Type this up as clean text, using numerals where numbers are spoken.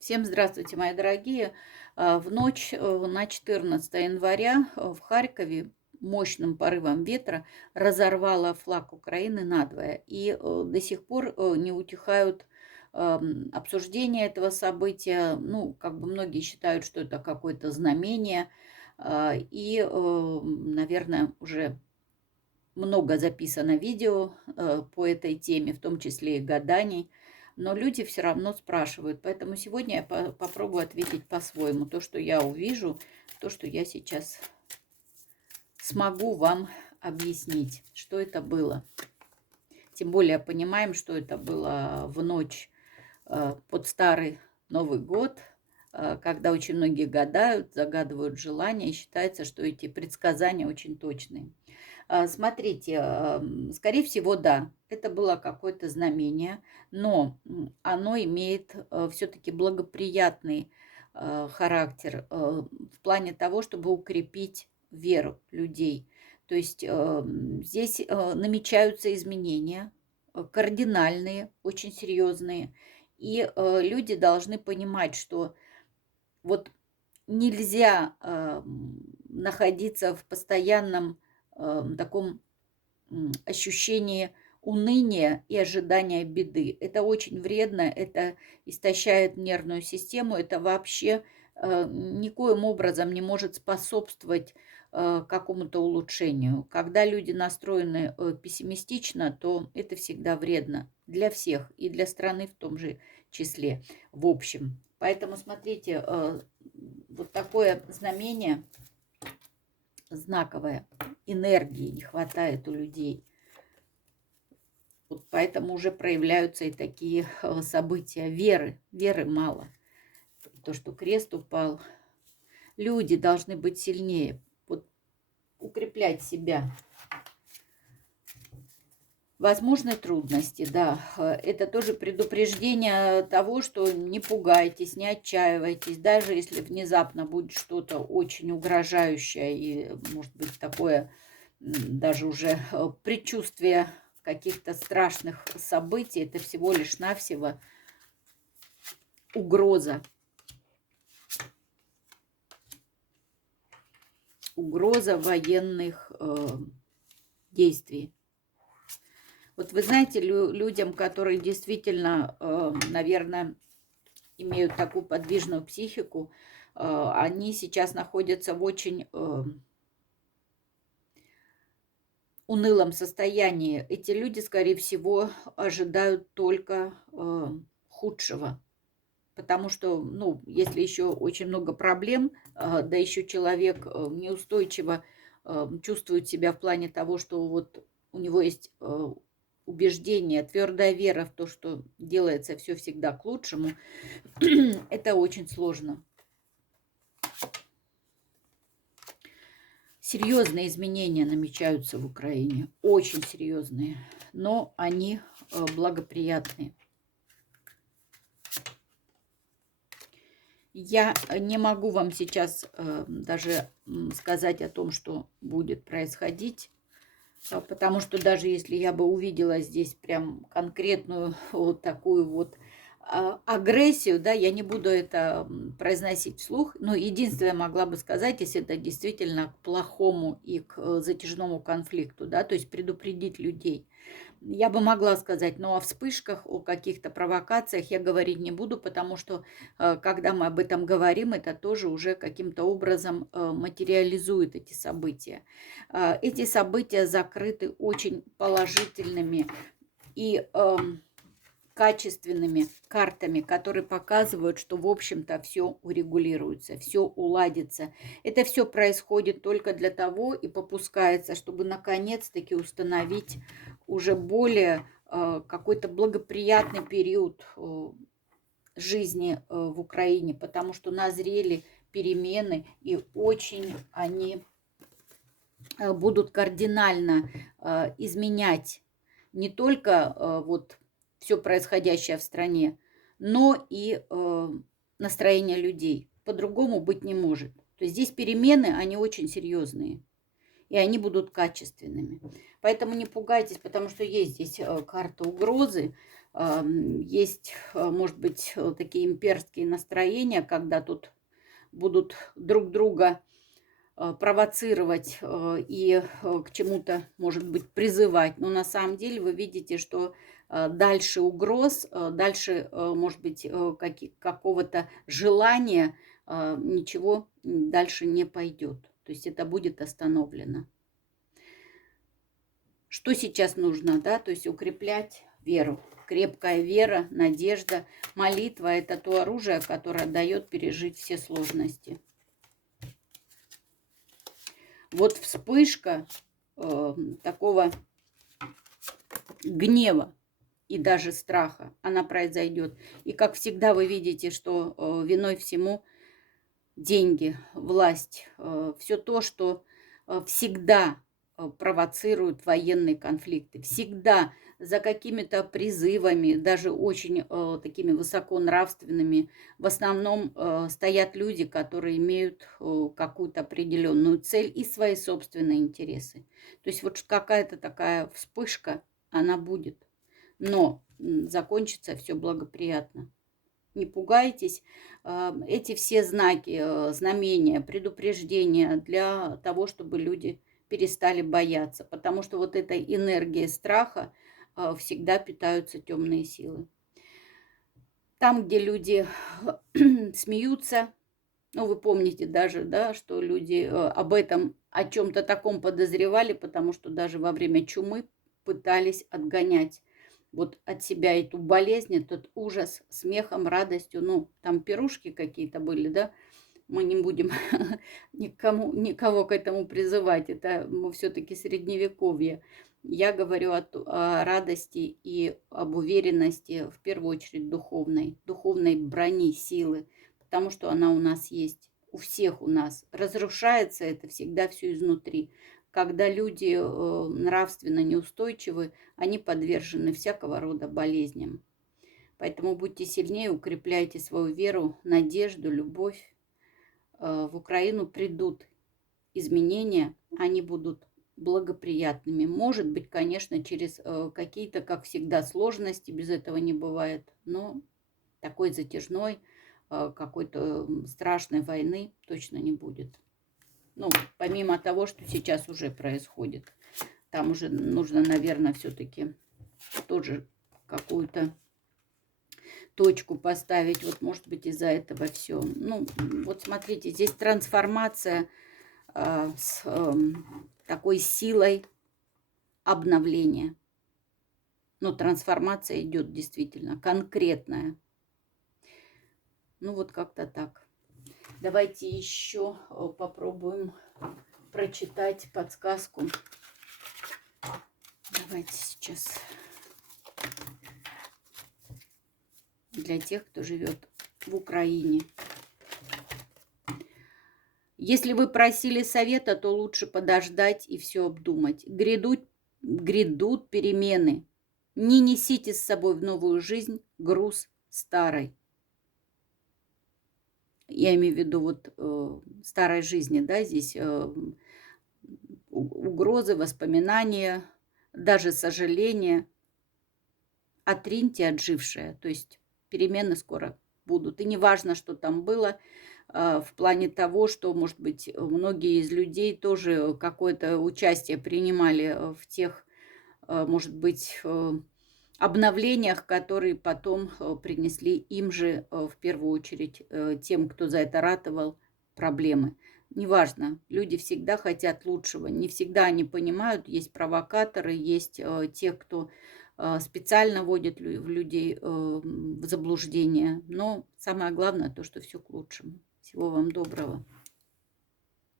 Всем здравствуйте, мои дорогие. В ночь на 14 января в Харькове мощным порывом ветра разорвало флаг Украины надвое. И до сих пор не утихают обсуждения этого события. Ну, как бы многие считают, что это какое-то знамение. Наверное, уже много записано видео по этой теме, в том числе и гаданий, но люди все равно спрашивают. Поэтому сегодня я попробую ответить по-своему. То, что я увижу, то, что я сейчас смогу вам объяснить, что это было. Тем более понимаем, что это было в ночь под Старый Новый год, когда очень многие гадают, загадывают желания, и считается, что эти предсказания очень точные. Смотрите, скорее всего, да, это было какое-то знамение, но оно имеет все-таки благоприятный характер в плане того, чтобы укрепить веру людей. То есть здесь намечаются изменения, кардинальные, очень серьезные, и люди должны понимать, что вот нельзя находиться в постоянном таком ощущении уныния и ожидания беды. Это очень вредно, это истощает нервную систему, это вообще никоим образом не может способствовать какому-то улучшению. Когда люди настроены пессимистично, то это всегда вредно для всех и для страны в том же числе, в общем. Поэтому смотрите, вот такое знамение знаковое, энергии не хватает у людей. Вот поэтому уже проявляются и такие события. Веры мало. То, что крест упал. Люди должны быть сильнее, вот, укреплять себя. Возможны трудности, да. Это тоже предупреждение того, что не пугайтесь, не отчаивайтесь. Даже если внезапно будет что-то очень угрожающее и, может быть, такое даже уже предчувствие каких-то страшных событий, это всего лишь навсего угроза. Угроза военных действий. Вот вы знаете, людям, которые действительно, наверное, имеют такую подвижную психику, они сейчас находятся в очень унылом состоянии. Эти люди, скорее всего, ожидают только худшего. Потому что, ну, если еще очень много проблем, да еще человек неустойчиво чувствует себя в плане того, что вот у него есть убеждение, твердая вера в то, что делается все всегда к лучшему, это очень сложно. Серьезные изменения намечаются в Украине, очень серьезные, но они благоприятные. Я не могу вам сейчас даже сказать о том, что будет происходить, потому что даже если я бы увидела здесь прям конкретную вот такую вот агрессию, да, я не буду это произносить вслух, но единственное могла бы сказать, если это действительно к плохому и к затяжному конфликту, да, то есть предупредить людей. Я бы могла сказать, но о вспышках, о каких-то провокациях я говорить не буду, потому что, когда мы об этом говорим, это тоже уже каким-то образом материализует эти события. Эти события закрыты очень положительными и качественными картами, которые показывают, что, в общем-то, все урегулируется, все уладится. Это все происходит только для того и попускается, чтобы наконец-таки установить уже более какой-то благоприятный период жизни в Украине, потому что назрели перемены, и очень они будут кардинально изменять не только вот все происходящее в стране, но и настроение людей. По-другому быть не может. То есть здесь перемены, они очень серьезные. И они будут качественными. Поэтому не пугайтесь, потому что есть здесь карта угрозы. Есть, может быть, такие имперские настроения, когда тут будут друг друга провоцировать и к чему-то, может быть, призывать. Но на самом деле вы видите, что дальше угроз, дальше, может быть, какого-то желания ничего дальше не пойдет. То есть это будет остановлено. Что сейчас нужно, да? То есть укреплять веру. Крепкая вера, надежда, молитва – это то оружие, которое дает пережить все сложности. Вот вспышка такого гнева и даже страха, она произойдет. И как всегда вы видите, что виной всему деньги, власть, все то, что всегда провоцируют военные конфликты. Всегда за какими-то призывами, даже очень такими высоконравственными, в основном стоят люди, которые имеют какую-то определенную цель и свои собственные интересы. То есть вот какая-то такая вспышка, она будет. Но закончится все благоприятно. Не пугайтесь. Эти все знаки, знамения, предупреждения для того, чтобы люди перестали бояться. Потому что вот этой энергией страха всегда питаются темные силы. Там, где люди смеются, ну, вы помните даже, да, что люди об этом, о чем-то таком подозревали, потому что даже во время чумы пытались отгонять вот от себя эту болезнь, этот ужас смехом, радостью. Ну, там пирушки какие-то были, да, мы не будем никого к этому призывать. Это все-таки средневековье. Я говорю о радости и об уверенности, в первую очередь, духовной брони, силы, потому что она у нас есть, у всех у нас. Разрушается это всегда все изнутри. Когда люди нравственно неустойчивы, они подвержены всякого рода болезням. Поэтому будьте сильнее, укрепляйте свою веру, надежду, любовь. В Украину придут изменения, они будут благоприятными. Может быть, конечно, через какие-то, как всегда, сложности, без этого не бывает, но такой затяжной, какой-то страшной войны точно не будет. Ну, помимо того, что сейчас уже происходит. Там уже нужно, наверное, все-таки тоже какую-то точку поставить. Вот, может быть, из-за этого все. Ну, вот смотрите, здесь трансформация с такой силой обновления. Но трансформация идет действительно конкретная. Ну, вот как-то так. Давайте еще попробуем прочитать подсказку. Давайте сейчас для тех, кто живет в Украине. Если вы просили совета, то лучше подождать и все обдумать. Грядут перемены. Не несите с собой в новую жизнь груз старой. Я имею в виду вот старой жизни, да, здесь угрозы, воспоминания, даже сожаления. Отриньте отжившее, то есть перемены скоро будут. И не важно, что там было, в плане того, что, может быть, многие из людей тоже какое-то участие принимали в тех, может быть, обновлениях, которые потом принесли им же, в первую очередь, тем, кто за это ратовал, проблемы. Неважно, люди всегда хотят лучшего. Не всегда они понимают, есть провокаторы, есть те, кто специально вводит людей в заблуждение. Но самое главное то, что все к лучшему. Всего вам доброго.